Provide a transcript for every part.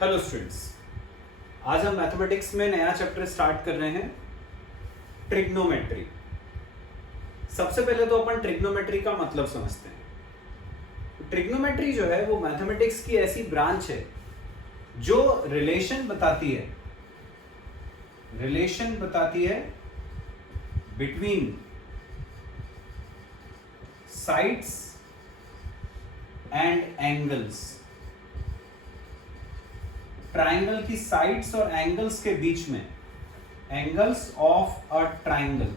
Hello students, आज हम mathematics में नया चैप्टर स्टार्ट कर रहे हैं, ट्रिग्नोमेट्री। सबसे पहले तो अपन ट्रिग्नोमेट्री का मतलब समझते हैं। ट्रिग्नोमेट्री जो है वो मैथमेटिक्स की ऐसी ब्रांच है जो रिलेशन बताती है between sides and angles. Triangle की साइड्स और एंगल्स के बीच में, एंगल्स ऑफ अ ट्राइंगल,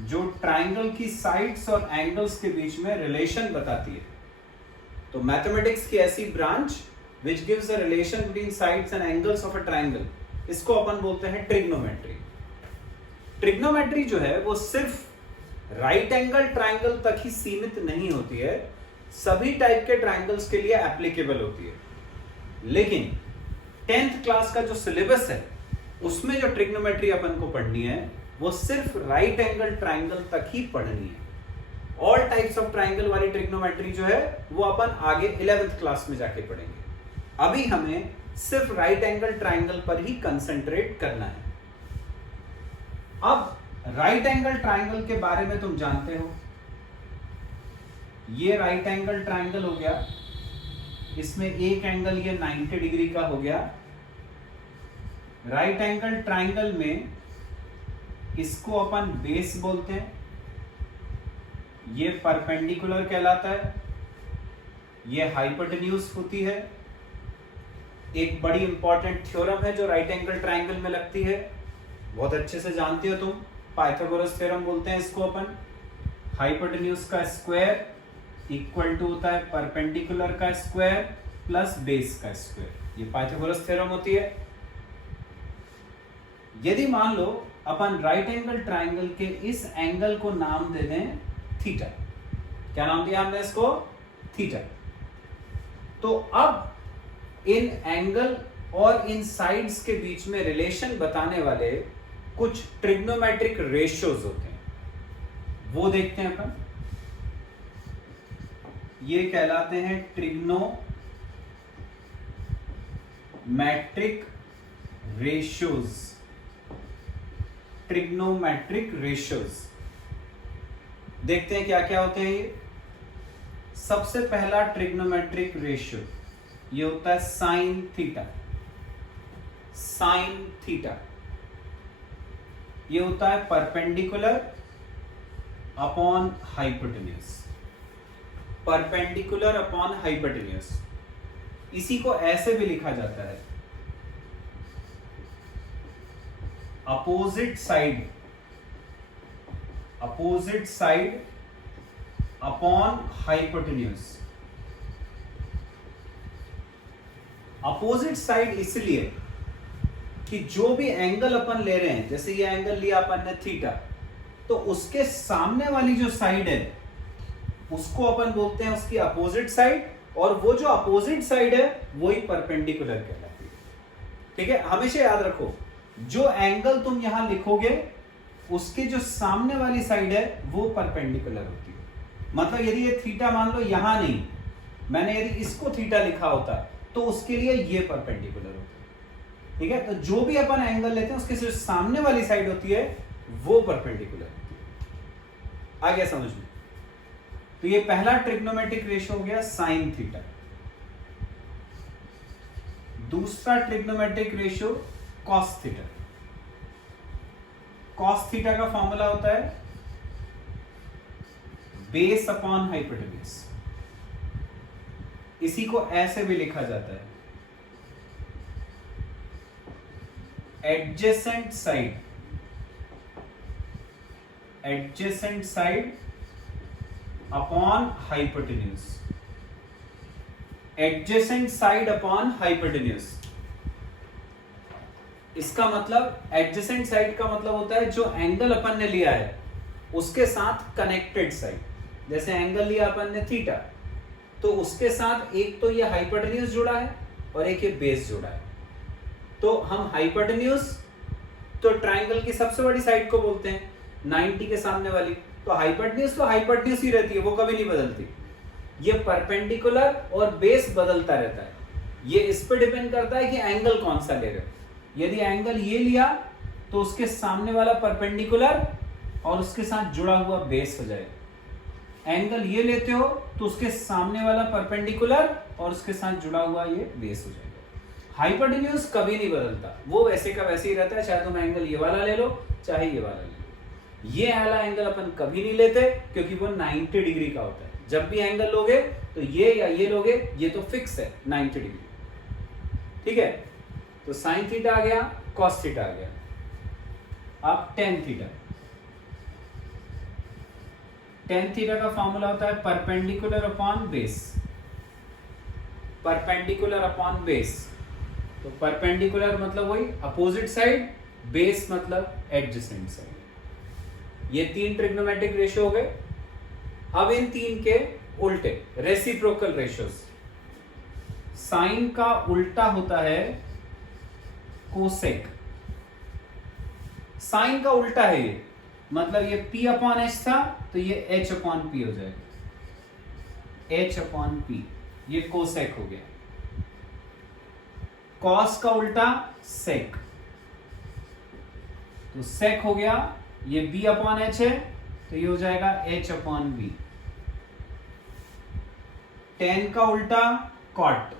जो ट्राइंगल की साइड्स और एंगल्स के बीच में रिलेशन बताती है। तो मैथमेटिक्स की ऐसी branch which gives a relation between sides and angles of a triangle, इसको अपन बोलते हैं ट्रिग्नोमेट्री। ट्रिग्नोमेट्री जो है वो सिर्फ राइट एंगल ट्राइंगल तक ही सीमित नहीं होती है, सभी टाइप के ट्राइंगल्स के लिए एप्लीकेबल होती है। लेकिन 10th क्लास का जो सिलेबस है उसमें जो ट्रिग्नोमेट्री अपन को पढ़नी है वो सिर्फ राइट एंगल ट्राइंगल तक ही पढ़नी है। ऑल टाइप्स ऑफ ट्राइंगल वाली ट्रिग्नोमेट्री जो है वो अपन आगे 11th क्लास में जाके पढ़ेंगे। अभी हमें सिर्फ राइट एंगल ट्राइंगल पर ही कंसंट्रेट करना है। अब राइट एंगल ट्राइंगल के बारे में तुम जानते हो, ये राइट एंगल ट्राइंगल हो गया, इसमें एक एंगल ये 90 डिग्री का हो गया। राइट एंगल ट्राइंगल में इसको अपन बेस बोलते हैं, ये परपेंडिकुलर कहलाता है, ये हाइपोटेन्यूज होती है। एक बड़ी इंपॉर्टेंट थ्योरम है जो राइट एंगल ट्राइंगल में लगती है, बहुत अच्छे से जानते हो तुम, पाइथागोरस थ्योरम बोलते हैं इसको अपन। हाइपोटेन्यूज का स्क्वायर इक्वल टू होता है परपेंडिकुलर का स्क्वायर प्लस बेस का स्क्वायर, ये पाइथागोरस थ्योरम होती है। यदि मान लो अपन राइट एंगल ट्राइंगल के इस एंगल को नाम दे दें थीटा, क्या नाम दिया हमने इसको? थीटा। तो अब इन एंगल और इन साइड्स के बीच में रिलेशन बताने वाले कुछ ट्रिग्नोमेट्रिक रेशियोज होते हैं, वो देखते हैं अपन। ये कहलाते हैं ट्रिग्नोमेट्रिक रेशियोज। ट्रिग्नोमेट्रिक रेशियोज देखते हैं क्या क्या होते हैं ये। सबसे पहला ट्रिग्नोमेट्रिक रेशियो ये होता है साइन थीटा। साइन थीटा ये होता है perpendicular upon hypotenuse. Perpendicular upon hypotenuse, इसी को ऐसे भी लिखा जाता है opposite side upon hypotenuse. Opposite side इसलिए कि जो भी एंगल अपन ले रहे हैं, जैसे ये एंगल लिया अपन ने थीटा, तो उसके सामने वाली जो साइड है उसको अपन बोलते हैं उसकी अपोजिट साइड, और वो जो अपोजिट साइड है वही परपेंडिकुलर कहलाती है। ठीक है, हमेशा याद रखो, जो एंगल तुम यहां लिखोगे उसके जो सामने वाली साइड है वो परपेंडिकुलर होती है। मतलब यदि ये थीटा मान लो यहां नहीं, मैंने यदि इसको थीटा लिखा होता तो उसके लिए ये परपेंडिकुलर होता। ठीक है, तो जो भी अपन एंगल लेते हैं उसके जो सामने वाली साइड होती है वो परपेंडिकुलर होती है। आ गया समझ में? तो ये पहला ट्रिग्नोमेट्रिक रेशियो हो गया साइन थीटा। दूसरा trigonometric ratio cos theta. Cos theta का फॉर्मूला होता है बेस अपॉन हाइपोटेन्यूज, इसी को ऐसे भी लिखा जाता है adjacent side upon hypotenuse. Adjacent side upon hypotenuse, इसका मतलब एडजेसेंट साइड का मतलब होता है जो एंगल अपन ने लिया है उसके साथ कनेक्टेड साइड। जैसे एंगल लिया अपन ने थीटा, तो उसके साथ एक तो ये हाइपोटेन्यूज जुड़ा है और एक ये बेस जुड़ा है। तो हम हाइपोटेन्यूज तो ट्राइंगल की सबसे बड़ी साइड को बोलते हैं, 90 के सामने वाली, तो हाइपोटेन्यूज ही रहती है, वो कभी नहीं बदलती। ये परपेंडिकुलर और बेस बदलता रहता है। ये इस पे डिपेंड करता है कि एंगल कौन सा ले रहे हो। यदि एंगल ये लिया तो उसके सामने वाला परपेंडिकुलर और उसके साथ जुड़ा हुआ बेस हो जाएगा। एंगल ये लेते हो तो उसके सामने वाला परपेंडिकुलर और उसके साथ जुड़ा हुआ ये बेस हो जाएगा। हाइपोटेन्यूज कभी नहीं बदलता, वो वैसे का वैसे ही रहता है, चाहे तुम एंगल ये वाला ले लो चाहे ये वाला ले लो। ये वाला एंगल अपन कभी नहीं लेते क्योंकि वो 90 डिग्री का होता है। जब भी एंगल लोगे तो ये या ये लोगे, ये तो फिक्स है 90 डिग्री। ठीक है, तो साइन थीटा आ गया, कॉस थीटा आ गया। अब टेन थीटा। टेन थीटा का फॉर्मूला होता है perpendicular upon base. Perpendicular upon base, तो परपेंडिकुलर मतलब वही अपोजिट साइड, बेस मतलब एडजेसेंट साइड। ये तीन ट्रिग्नोमेट्रिक रेशियो हो गए। अब इन तीन के उल्टे रेसिप्रोकल रेशियोज। साइन का उल्टा होता है कोसेक। साइन का उल्टा है ये, मतलब ये P अपॉन एच था तो ये H अपॉन P हो जाएगा, H अपॉन P, ये कोसेक हो गया। कॉस का उल्टा सेक, तो सेक हो गया, ये B अपॉन एच है तो ये हो जाएगा H अपॉन B। टेन का उल्टा कॉट,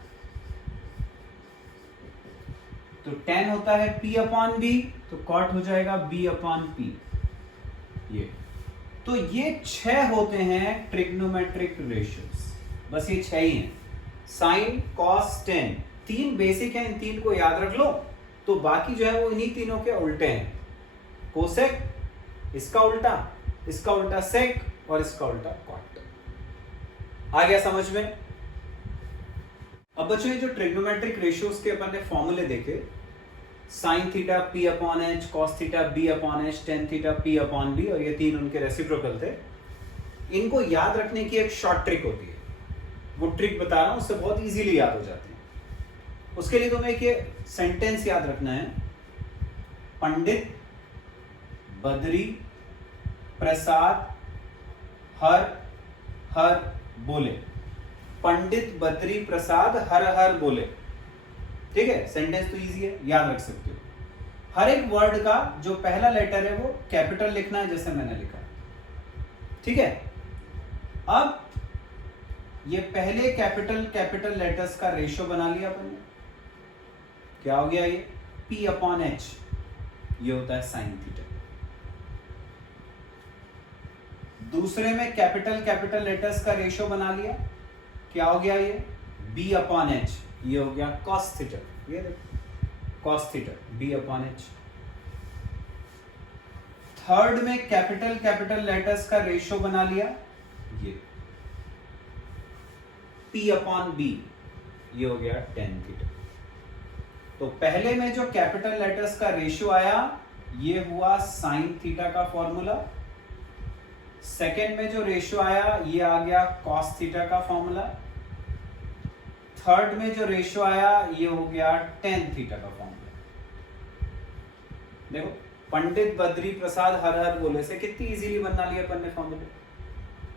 तो टेन होता है P अपॉन B तो कॉट हो जाएगा B अपॉन P। ये तो ये 6 होते हैं ट्रिग्नोमेट्रिक रेशियोज, बस ये 6 ही हैं। साइन कॉस टेन, तीन बेसिक हैं, इन तीन को याद रख लो। तो बाकी जो है वो इन्हीं तीनों के उल्टे हैं। कोसेक, इसका उल्टा सेक और इसका उल्टा कॉट। आ गया समझ में? अब बच्चों ये जो ट्रिग्नोमेट्रिक रेशियोज के अपन ने फॉर्मूले देखे, sine theta P upon H, cos theta B upon H, tan theta P upon B, और ये तीन उनके रेसिप्रोकल थे। इनको याद रखने की एक शॉर्ट ट्रिक होती है, वो ट्रिक बता रहा हूं, उससे बहुत इजीली याद हो जाती है। उसके लिए तुम्हें एक ये सेंटेंस याद रखना है, पंडित बद्री प्रसाद हर हर बोले। पंडित बद्री प्रसाद हर हर बोले। ठीक है, सेंटेंस तो इजी है, याद रख सकते हो। हर एक वर्ड का जो पहला लेटर है वो कैपिटल लिखना है, जैसे मैंने लिखा। ठीक है, अब ये पहले कैपिटल लेटर्स का रेशियो बना लिया अपन ने। क्या हो गया ये P अपॉन एच, ये होता है साइन थीटा। दूसरे में कैपिटल लेटर्स का रेशियो बना लिया, क्या हो गया ये B अपॉन एच, ये हो गया कॉस थीटा। ये देखो cos theta B upon H. Third में कैपिटल लेटर्स का रेशियो बना लिया, ये P अपॉन B, ये हो गया टेन थीटा। तो पहले में जो कैपिटल लेटर्स का रेशियो आया ये हुआ साइन थीटा का फॉर्मूला। सेकेंड में जो रेशियो आया ये आ गया कॉस थीटा का फॉर्मूला। थर्ड में जो रेशियो आया ये हो गया टेन थीटा का फॉर्मूला। देखो पंडित बद्री प्रसाद हर हर बोले से कितनी इजीली बना लिया अपन ने फॉर्मूले।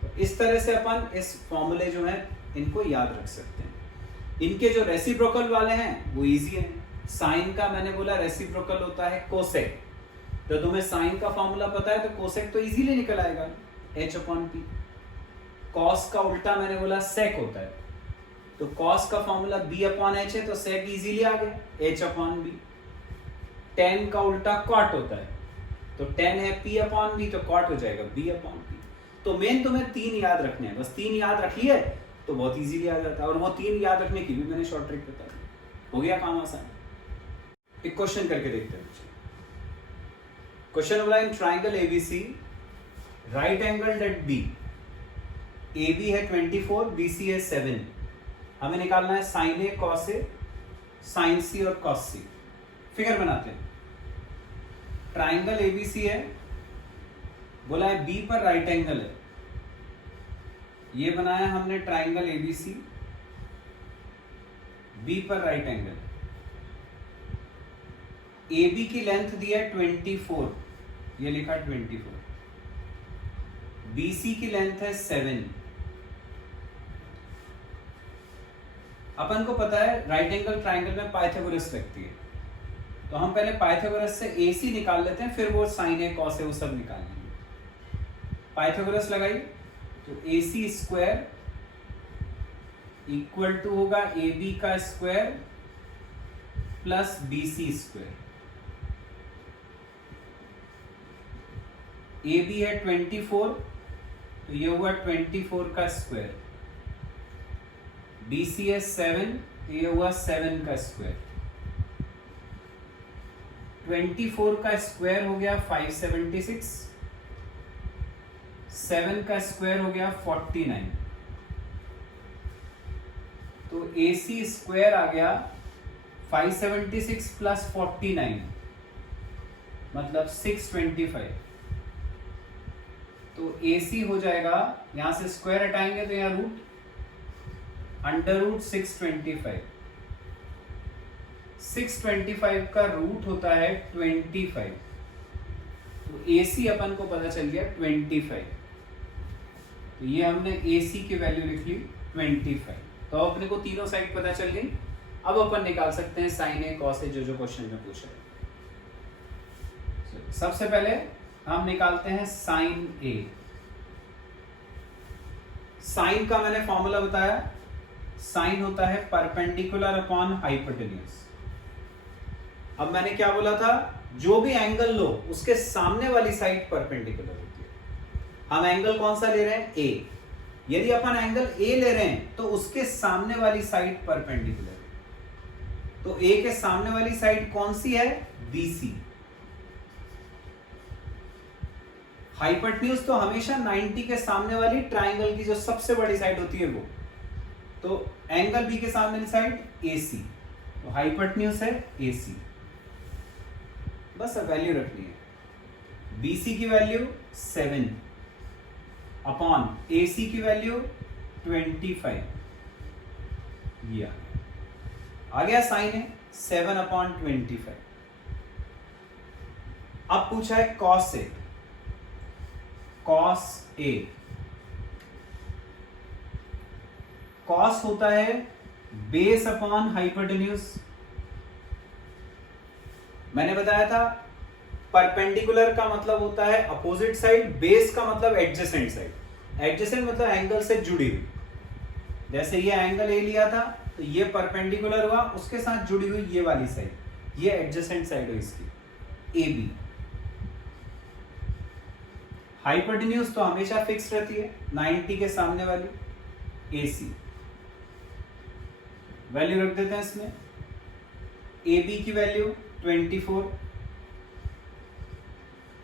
तो इस तरह से अपन इस फॉर्मूले जो है इनको याद रख सकते हैं। इनके जो रेसिप्रोकल वाले हैं वो इजी हैं। साइन का मैंने बोला रेसिप्रोकल होता है कोसेक, तो तुम्हें साइन का फॉर्मूला पता है तो कोसेक तो इजीली निकल आएगा, H अपॉन P। कॉस का उल्टा मैंने बोला सेक होता है, तो कॉस का फॉर्मूला B अपॉन एच है तो सेक इजीली आ गया, H अपॉन B। टेन का उल्टा कॉट होता है, तो टेन है P अपॉन B तो कॉट हो जाएगा B अपॉन P। तो मेन तुम्हें तीन याद रखने हैं, बस तीन याद रख लिए तो बहुत इजीली आ जाता है। और वो तीन याद रखने की भी मैंने शॉर्ट ट्रिक बता दी, हो गया काम आसान। एक क्वेश्चन करके देखते हैं। क्वेश्चन बोला in triangle ABC right angle at B, AB है 24, BC है 7। हमें निकालना है sine A cos A, sine C और कॉस C। फिगर बनाते हैं। ट्राइंगल ABC है, बोला है B पर राइट एंगल है। ये बनाया हमने ट्राइंगल ABC, B पर राइट एंगल। AB की लेंथ दी है 24, ये लिखा 24। BC की लेंथ है 7, अपन को पता है राइट एंगल ट्राइंगल में पाइथागोरस लगती है, तो हम पहले पाइथागोरस से AC निकाल लेते हैं, फिर वो साइन है कॉस है वो सब निकाल लेंगे। पाइथागोरस लगाई तो AC स्क्वायर इक्वल टू होगा AB का square plus BC square. AB है 24, तो ये हुआ 24 का स्क्वायर। BC है 7, तो ये हुआ 7 का स्क्वायर। 24 का स्क्वायर हो गया 576, 7 का स्क्वायर हो गया 49, तो AC स्क्वायर आ गया 576 प्लस 49 मतलब 625। तो AC हो जाएगा, यहां से स्क्वायर हटाएंगे तो यहां रूट, अंडर रूट 625। 625 का रूट होता है 25, तो AC अपन को पता चल गया 25। तो ये हमने AC की वैल्यू लिख ली 25। तो अपने को तीनों साइड पता चल गई। अब अपन निकाल सकते हैं साइन ए कॉस ए, जो क्वेश्चन में पूछा है। सबसे पहले हम निकालते हैं साइन ए। साइन का मैंने फॉर्मूला बताया, साइन होता है परपेंडिकुलर अपॉन हाइपोटेन्यूज। अब मैंने क्या बोला था, जो भी एंगल लो उसके सामने वाली साइड परपेंडिकुलर होती है। हम एंगल कौन सा ले रहे हैं, ए। यदि अपन एंगल ए ले रहे हैं तो उसके सामने वाली साइड परपेंडिकुलर है। तो ए के सामने वाली साइड कौन सी है, BC। हाइपोटेन्यूज तो हमेशा 90 के सामने वाली ट्राइंगल की जो सबसे बड़ी साइड होती है वो। तो एंगल बी के सामने वाली साइड AC, तो हाइपोटेन्यूज है AC। बस अब वैल्यू रखनी है। BC की वैल्यू 7 अपॉन AC की वैल्यू 25। ये आ गया साइन है 7 अपॉन 25। अब पूछा है cos A. Cos A, cos होता है बेस अपॉन हाइपोटेन्यूज। मैंने बताया था परपेंडिकुलर का मतलब होता है अपोजिट साइड, बेस का मतलब एडजेसेंट साइड। एडजेसेंट मतलब एंगल से जुड़ी हुई। जैसे ये एंगल ए लिया था तो ये परपेंडिकुलर हुआ, उसके साथ जुड़ी हुई ये वाली साइड, ये एडजेसेंट साइड है इसकी, AB। हाइपोटेन्यूज तो हमेशा फिक्स रहती है 90 के सामने वाली, AC। वैल्यू रख देते हैं इसमें। AB की वैल्यू 24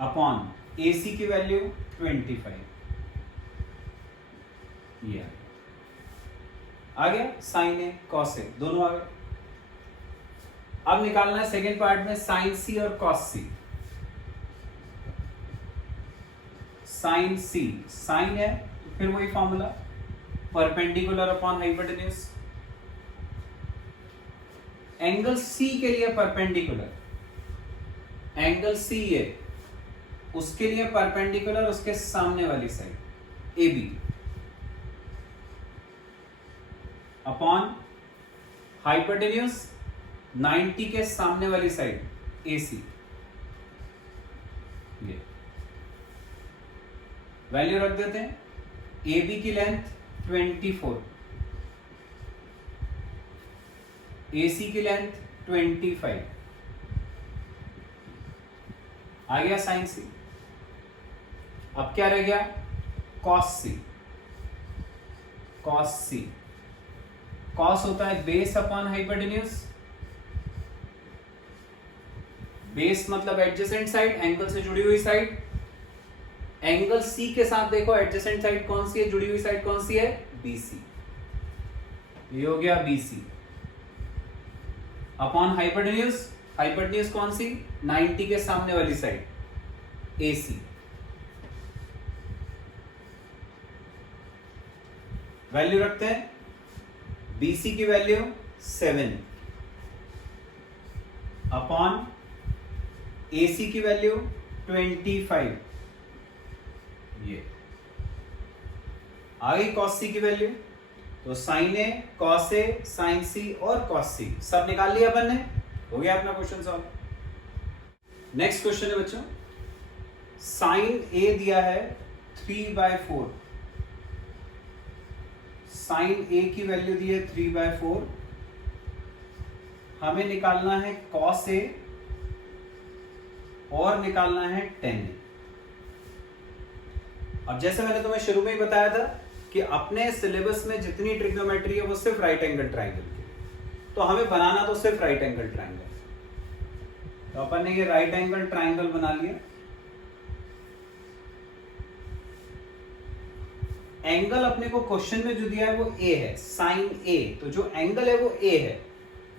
अपॉन AC की वैल्यू 25। ये आ गया साइन ए कॉस ए, दोनों आ गए। अब निकालना है सेकेंड पार्ट में साइन सी और cos C. Sine C, sine है तो फिर वही formula, perpendicular upon hypotenuse. Angle C के लिए परपेंडिकुलर, एंगल सी है उसके लिए परपेंडिकुलर उसके सामने वाली साइड AB अपॉन हाइपोटेन्यूज 90 के सामने वाली साइड AC। ये वैल्यू रख देते हैं। AB की लेंथ 24, AC की लेंथ 25। आ गया साइन सी। अब क्या रह गया, कॉस सी। कॉस सी, कॉस होता है बेस अपॉन हाइपोटेन्यूज। बेस मतलब एडजेसेंट साइड, एंगल से जुड़ी हुई साइड। एंगल सी के साथ देखो एडजेसेंट साइड कौन सी है, जुड़ी हुई साइड कौन सी है, BC। ये हो गया BC अपॉन हाइपोटेन्यूज। हाइपोटेन्यूज कौन सी, 90 के सामने वाली साइड AC। वैल्यू रखते हैं। BC की वैल्यू 7 अपॉन AC की वैल्यू 25। ये आ गई कॉस सी की वैल्यू। तो sign A, cos A, sign C और कॉस सी सब निकाल लिया अपन ने, हो गया अपना क्वेश्चन सॉल्व। नेक्स्ट क्वेश्चन है बच्चों, साइन ए दिया है 3/4, साइन ए की वैल्यू दी है 3/4, हमें निकालना है कॉस ए और निकालना है tan ए। अब जैसे मैंने तुम्हें शुरू में ही बताया था कि अपने सिलेबस में जितनी ट्रिग्नोमेट्री है वो सिर्फ राइट एंगल ट्राइंगल की, तो हमें बनाना तो सिर्फ राइट एंगल ट्राइंगल। तो अपन ने ये राइट एंगल ट्राइंगल बना लिया। एंगल अपने को क्वेश्चन में जो दिया है वो ए है, साइन ए, तो जो एंगल है वो ए है।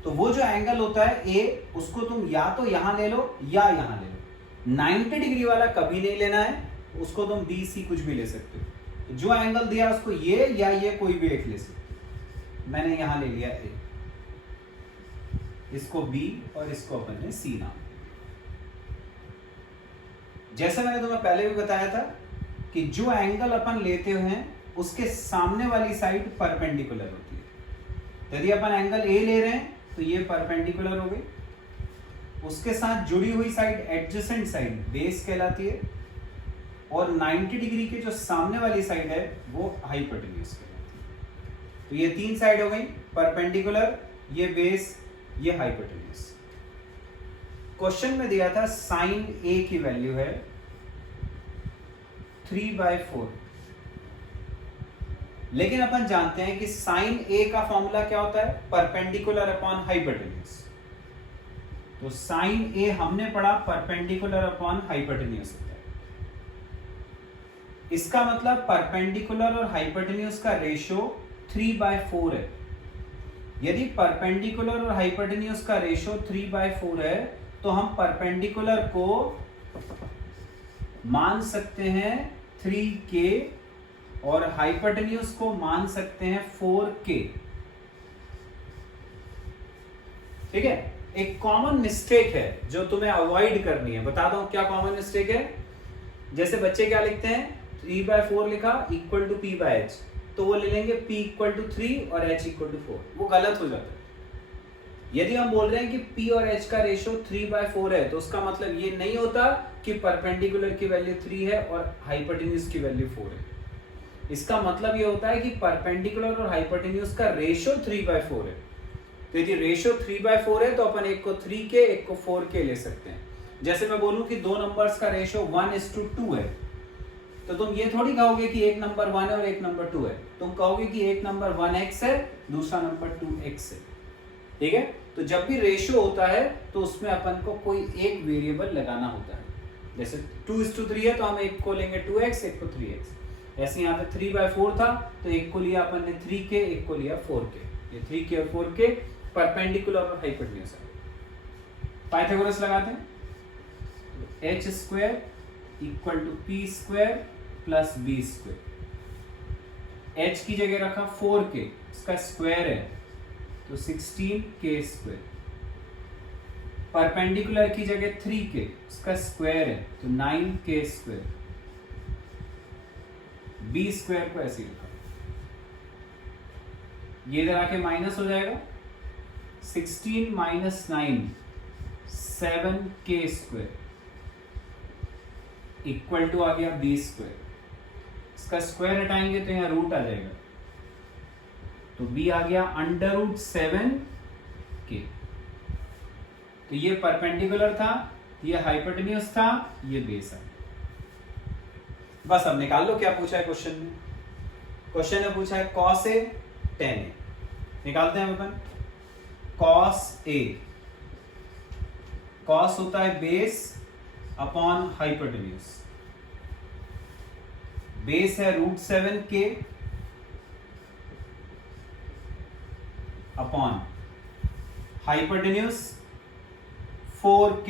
तो वो जो एंगल होता है ए, उसको तुम या तो यहां ले लो या यहां ले लो। 90 डिग्री वाला कभी नहीं लेना है, उसको तुम बी सी कुछ भी ले सकते हो। जो एंगल दिया उसको ये या ये कोई भी एक ले सकते हो। मैंने यहां ले लिया ए, इसको बी और इसको अपन ने सी नाम। जैसे मैंने तुम्हें पहले भी बताया था कि जो एंगल अपन लेते हैं उसके सामने वाली साइड परपेंडिकुलर होती है। यदि अपन एंगल ए ले रहे हैं तो ये परपेंडिकुलर हो गई, उसके साथ जुड़ी हुई साइड एडजेसेंट साइड बेस कहलाती है, और 90 डिग्री के जो सामने वाली साइड है वो हाइपोटेन्यूज कहलाती है। तो ये तीन साइड हो गई, परपेंडिकुलर, ये बेस, ये हाइपोटेन्यूज। क्वेश्चन में दिया था साइन ए की वैल्यू है 3/4, लेकिन अपन जानते हैं कि साइन ए का फॉर्मूला क्या होता है, परपेंडिकुलर अपॉन हाइपोटेन्यूज। तो साइन ए हमने पढ़ा परपेंडिकुलर अपॉन हाइपोटेन्यूज होता है। इसका मतलब परपेंडिकुलर और हाइपोटेन्यूज का रेशियो 3/4 है। यदि परपेंडिकुलर और हाइपोटेन्यूज का रेशियो 3/4 है तो हम परपेंडिकुलर को मान सकते हैं 3k और हाइपोटेन्यूज को मान सकते हैं 4k। ठीक है, एक कॉमन मिस्टेक है जो तुम्हें अवॉइड करनी है, बता दो क्या कॉमन मिस्टेक है। जैसे बच्चे क्या लिखते हैं, 3/4 लिखा इक्वल टू p/h, तो वो ले लेंगे p इक्वल टू 3 और h इक्वल टू 4, वो गलत हो जाता है। यदि हम बोल रहे हैं कि p और h का रेशियो 3/4 है तो उसका मतलब ये नहीं होता कि परपेंडिकुलर की वैल्यू 3 है और हाइपोटेन्यूज की वैल्यू 4 है। इसका मतलब ये होता है कि परपेंडिकुलर और हाइपोटेन्यूज का रेशियो 3/4 है। तो यदि रेशियो 3/4 है तो अपन एक को 3k एक को 4k ले सकते हैं। जैसे मैं बोलूं कि दो नंबर्स का रेशियो 1:2 है, तो तुम ये थोड़ी कहोगे कि एक नंबर 1 है और एक नंबर 2 है, तुम कहोगे कि एक नंबर 1x है दूसरा नंबर 2x है। ठीक है, तो जब भी रेशियो होता है तो उसमें अपन को कोई एक वेरिएबल लगाना होता है। जैसे 2:3 है तो हम एक को लेंगे 2x एक को 3x। ऐसे यहाँ पे 3/4 था तो एक को लिया अपन ने 3k एक को लिया 4k। ये 3k और 4k परपेंडिकुलर और हाइपोटेन्यूज है। पाइथागोरस लगाते हैं, तो h² equal to p² plus b²। h की जगह रखा 4k, इसका स्क्वायर है तो 16k²। परपेंडिकुलर की जगह 3k, इसका स्क्वायर है तो 9k²। b² को ऐसे लिखा, ये इधर आके माइनस हो जाएगा, 16 माइनस 9 7k² इक्वल टू आ गया b²। इसका स्क्वायर हटाएंगे तो यहाँ रूट आ जाएगा, तो b आ गया √7k। तो ये परपेंडिकुलर था, ये हाइपोटेन्यूज था, ये बेस है। बस अब निकाल लो क्या पूछा है क्वेश्चन में। क्वेश्चन में पूछा है cos A tan A, निकालते हैं अपन। cos A, cos होता है बेस अपॉन हाइपोटेन्यूज, बेस है √7k upon hypotenuse 4k,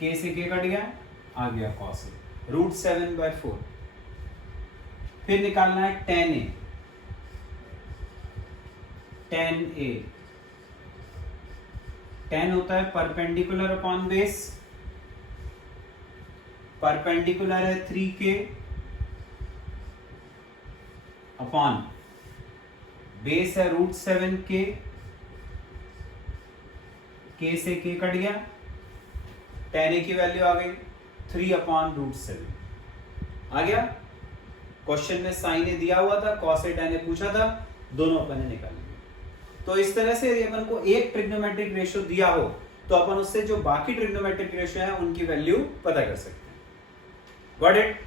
k से k कट गया, आ गया cos A √7/4। फिर निकालना है tan A, tan A, tan होता है परपेंडिकुलर अपॉन बेस, परपेंडिकुलर है 3k अपॉन बेस है √7k, k से k कट गया, tan a की वैल्यू आ गई 3/√7 आ गया। क्वेश्चन में साइन ए दिया हुआ था, cos a tan a पूछा था, दोनों अपन ने निकाल लिए। तो इस तरह से यदि अपन को एक ट्रिग्नोमेट्रिक रेशियो दिया हो तो अपन उससे जो बाकी ट्रिग्नोमेट्रिक रेशियो है उनकी वैल्यू पता कर सकते हैं। Got it?